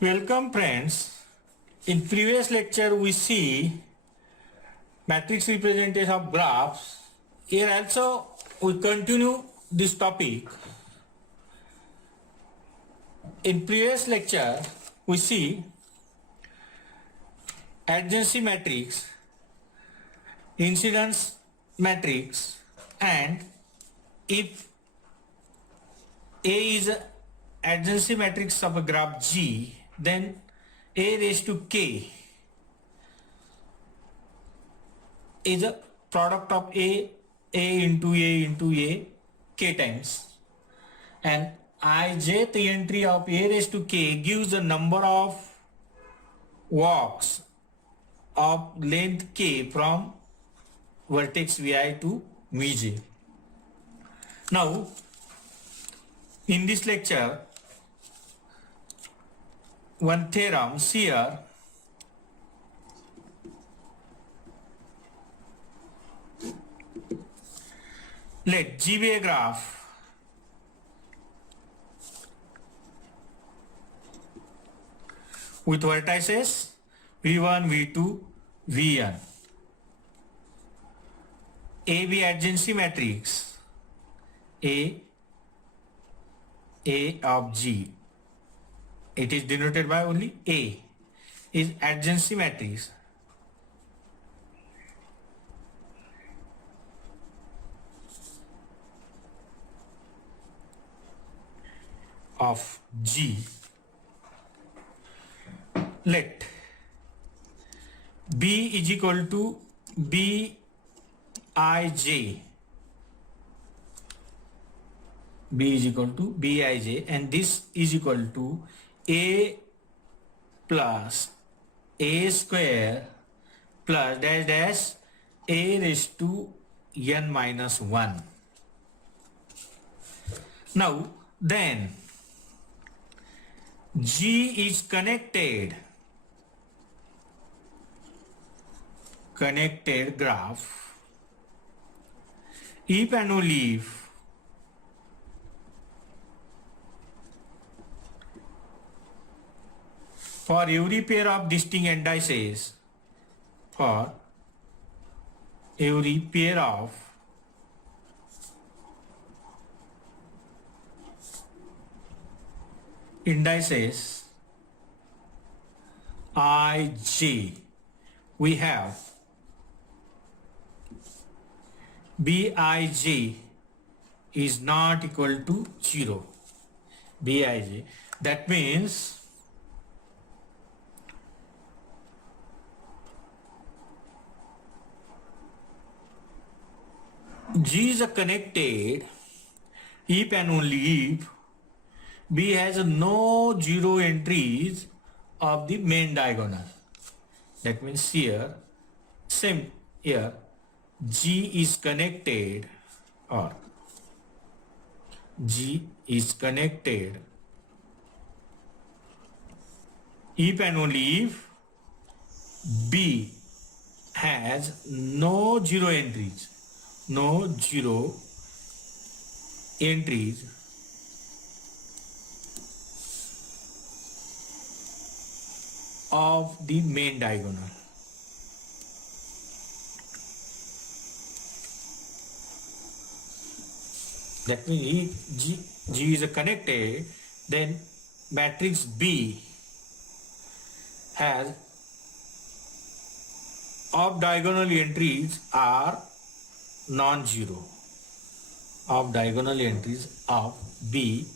Welcome friends. In previous lecture we see matrix representation of graphs. Here also we continue this topic. In previous lecture we see adjacency matrix, incidence matrix, and if A is a adjacency matrix of a graph G, then A raised to K is a product of A into A into A, K times. And ijth entry of A raised to K gives the number of walks of length K from vertex Vi to Vj. Now, in this lecture, one theorem here. Let G be a graph with vertices V1, V2, Vn. A be adjacency matrix A of G. It is denoted by only A is adjacency matrix of G. Let B is equal to Bij, B is equal to Bij, and this is equal to A plus A square plus dash dash A raised to n minus 1. Now then G is connected graph if and only if for every pair of distinct indices, for every pair of indices Ij, we have Bij is not equal to 0. Bij, that means G is connected if and only if B has no zero entries of the main diagonal. That means here, same here, G is connected or G is connected if and only if B has no zero entries of the main diagonal. That means if G is connected, then matrix B has off diagonal entries are non-zero. Off diagonal entries of B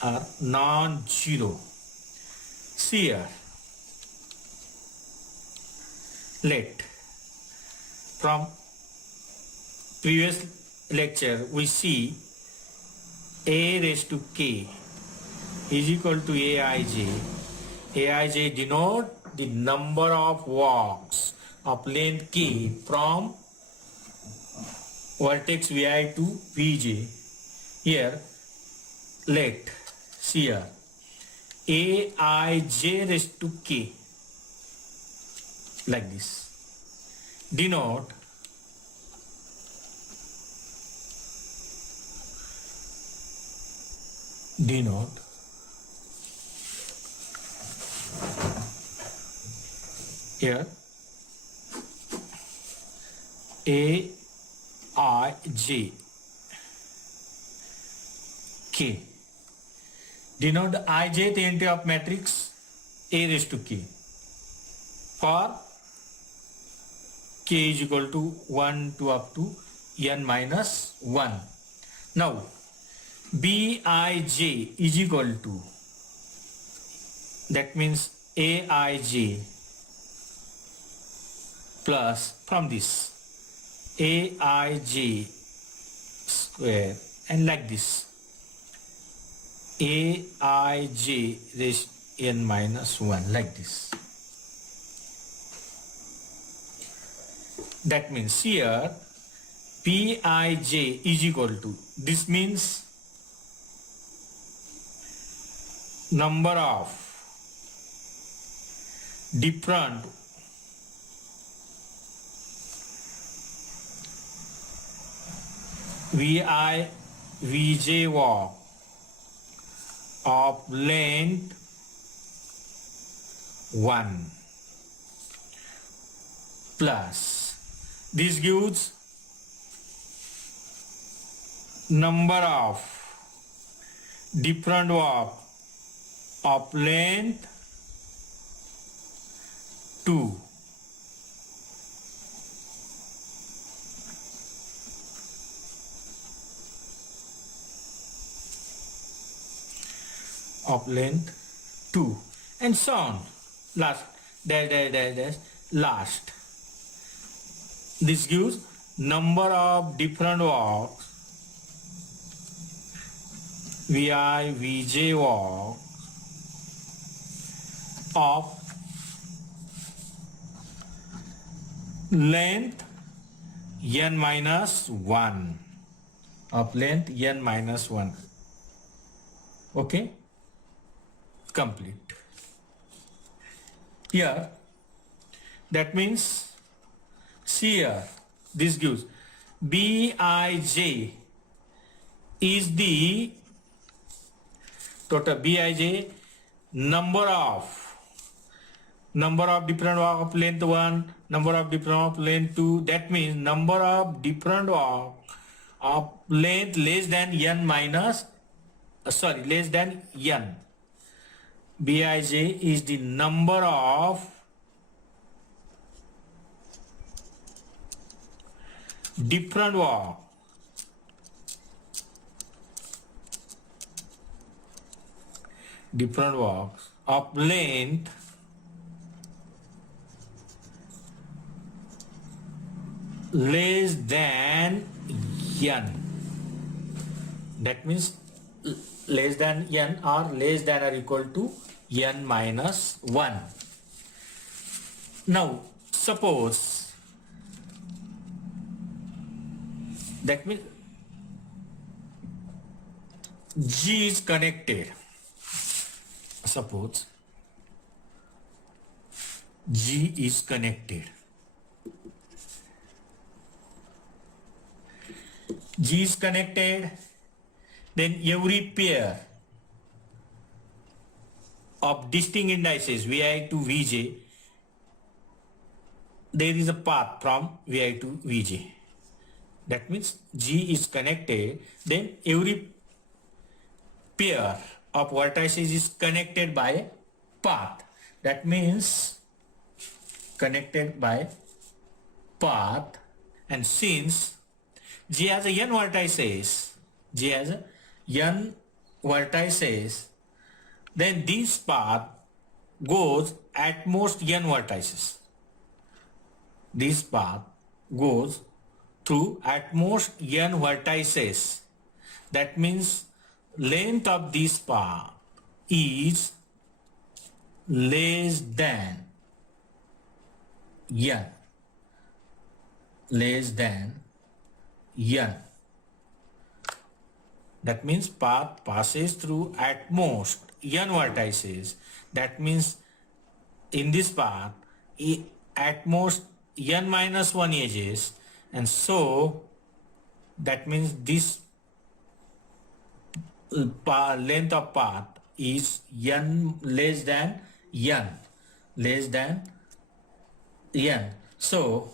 are non-zero. See here. Let from previous lecture we see A raised to K is equal to Aij. Aij denote the number of walks of length K from vertex Vi to Vj. Here let see here Aij raised to K like this denote here A I J K. Denote ijth entry of matrix A raised to K for K is equal to 1 to up to n minus 1. Now Bij is equal to, that means Aij plus from this Aij square and like this Aij raised n minus 1 like this. That means here Pij is equal to, this means number of different Vi Vj walk of length 1 plus this gives number of different walk of length 2 of length 2 and so on. Last last this gives number of different walks Vi Vj walk of length n minus 1 of length n minus 1. Okay, complete. Here that means see here this gives Bij is the total Bij number of different walk of length 1, number of different walk of length 2. That means number of different walk of length less than n minus less than n. Bij is the number of different walk walks of length less than n. That means less than n or less than or equal to n minus 1. Now suppose that means G is connected. Suppose G is connected. G is connected, then every pair of distinct indices Vi to Vj, there is a path from Vi to Vj. That means G is connected, then every pair of vertices is connected by a path. That means connected by path, and since G has a n vertices, then this path goes at most n vertices. This path goes through at most n vertices. That means length of this path is less than n. Less than n. That means path passes through at most n vertices. That means in this path at most n minus 1 edges, and so that means this length of path is n less than n, less than n. So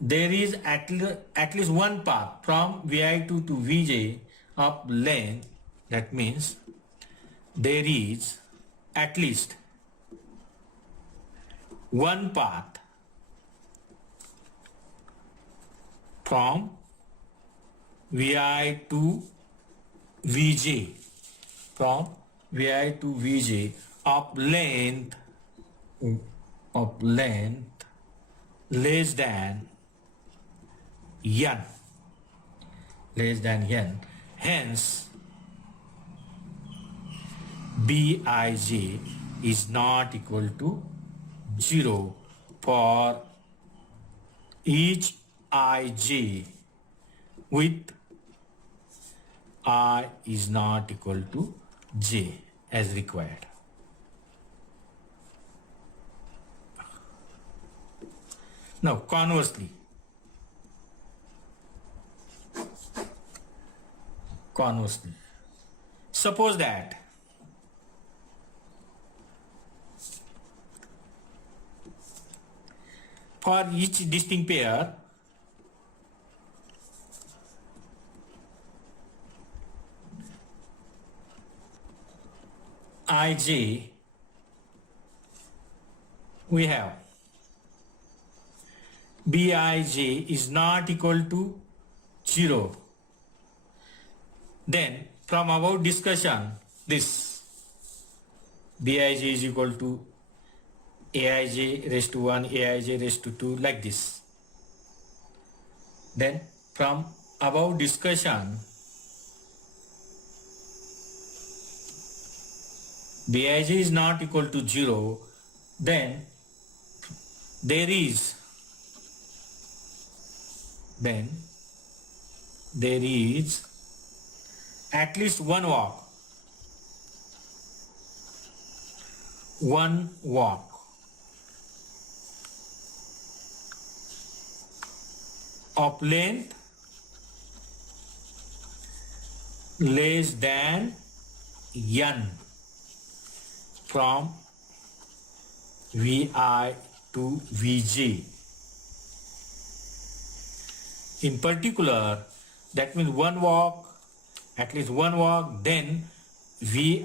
there is at least one path from Vi2 to Vj of length. That means there is at least one path from Vi to Vj, from Vi to Vj of length less than n, hence Bij is not equal to 0 for each ij with I is not equal to j as required. Now conversely, suppose that for each distinct pair ij we have Bij is not equal to 0, then from above discussion this Bij is equal to Aij raised to 1, Aij raised to 2, like this. Then from above discussion Bij is not equal to 0, then there is at least one walk of length less than n from Vi to Vj. In particular, that means at least one walk, then Vi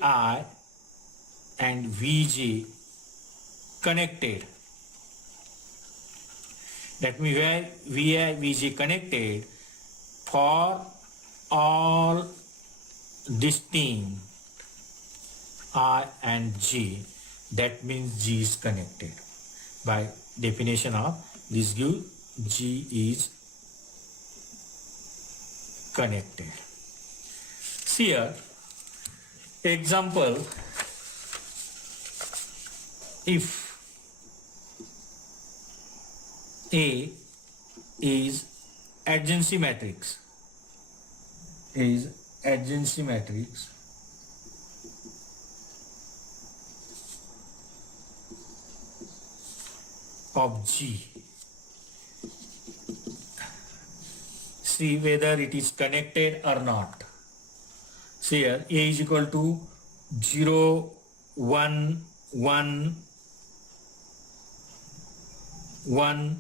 and Vj connected. That means where Vi, Vj connected for all distinct I and J, that means G is connected. By definition of this give G is connected. See here, example, if A is adjacency matrix of G, see whether it is connected or not. See here, A is equal to 0, 1, 1, 1,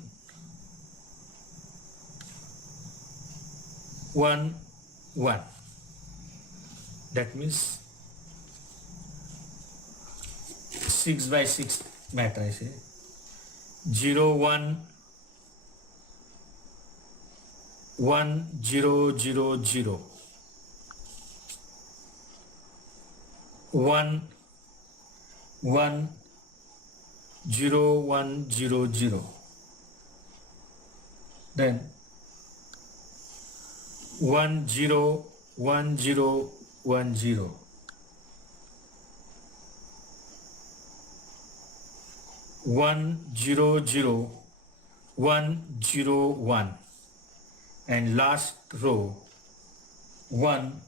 1, 1. That means 6 by 6 matrix. 0, 1, 1, 0, 0, 0. 1, 1, 0, 1, 0, 0. Then 1, 0, 1, 0, 1, 0. 1, 0, 0, 1, 0, 1. And last row 1,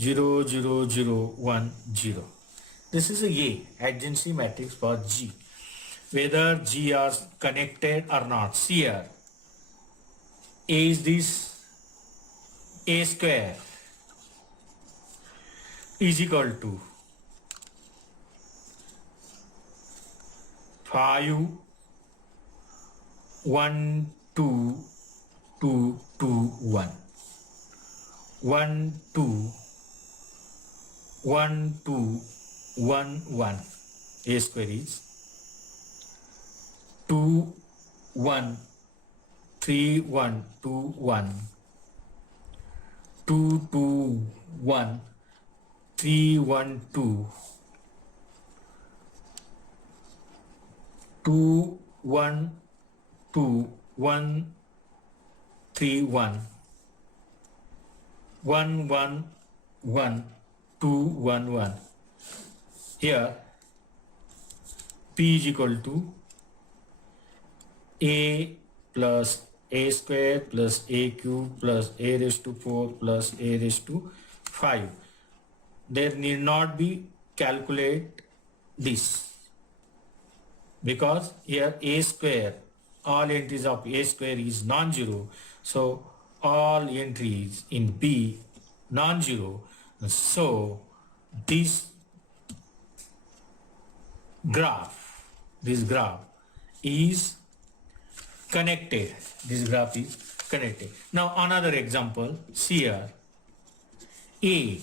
0, 0, 0, 1, 0. This is a adjacency matrix for G. Whether G are connected or not. See here, A is this, A square is equal to 5 1 2 2 2 1 1 2 1 2 1 1. A square is 2 1 3 1 2 1 2 2 1 3 1 2 2 1 2 1 3 1 1 1 1 2 1 1. Here P is equal to A plus A square plus A cube plus A raised to 4 plus A raised to 5. There need not be calculate this, because here A square, all entries of A square is non-zero, so all entries in B non-zero. So this graph is connected. This graph is connected. Now another example, see here, A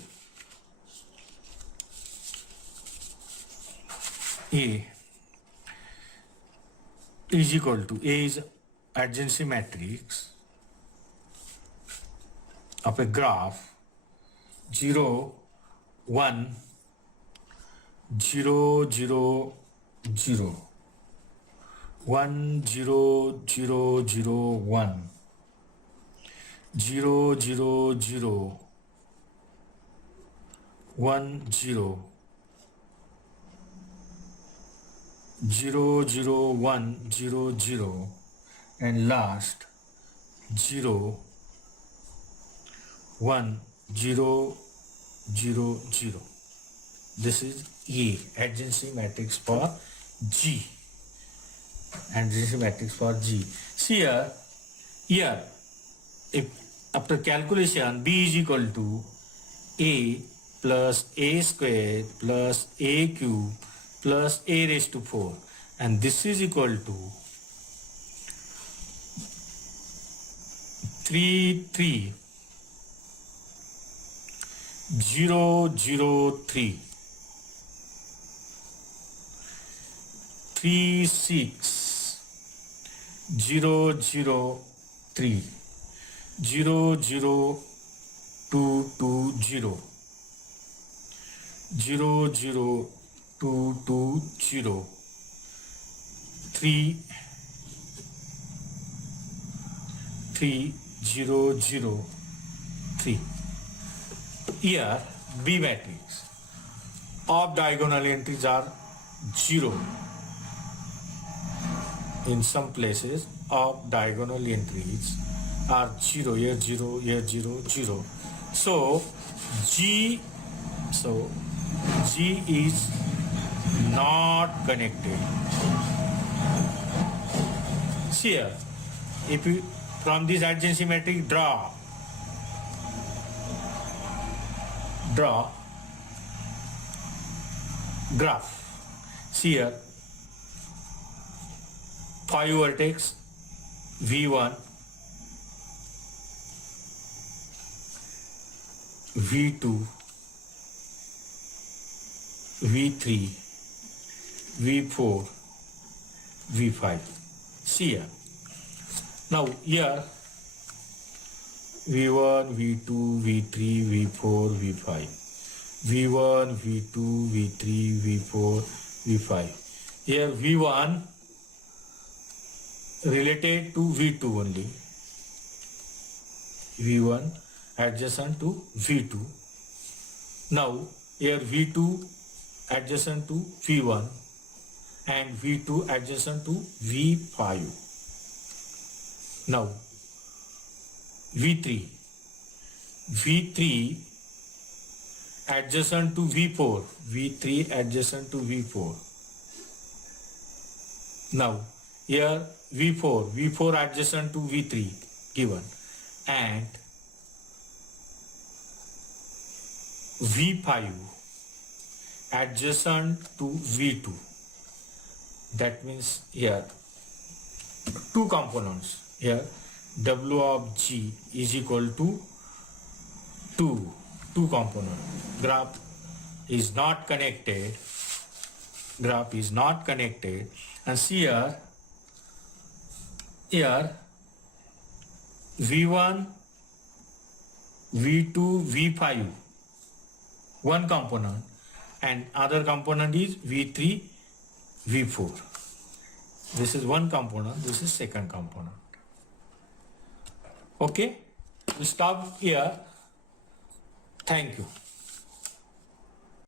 is equal to, A is adjacency matrix of a graph 0 1 0 0 0 1 0 0 0 1 0 0 0 1 0 0 0 1 0 0 and last 0 1 0 0 0. This is A, adjacency matrix for G. Adjacency matrix for G. See here, if after calculation B is equal to A plus A square plus A cube plus A raised to 4, and this is equal to 3 3 0 0 3 3 6 0 0 3 0 0 2 2 0 0 0 2 2 0 3 3 0 0 3. Here B matrix of diagonal entries are 0. In some places of diagonal entries are 0, here 0, here 0, 0. So G is not connected. See here, if you from this adjacency matrix draw graph. See here, 5 vertex V1, V2, V3, V4, V5. See here. Now here V1, V2, V3, V4, V5. V1, V2, V3, V4, V5. Here V1 related to V2 only. V1 adjacent to V2. Now here V2 adjacent to V1 and V2 adjacent to V5. Now V3 adjacent to V4, V3 adjacent to V4. Now here V4 adjacent to V3 given, and V5 adjacent to V2. That means here two components here, W of G is equal to two component. Graph is not connected, and see here V1, V2, V5 one component, and other component is V3, V4. This is one component, this is second component. Okay, we stop here. Thank you.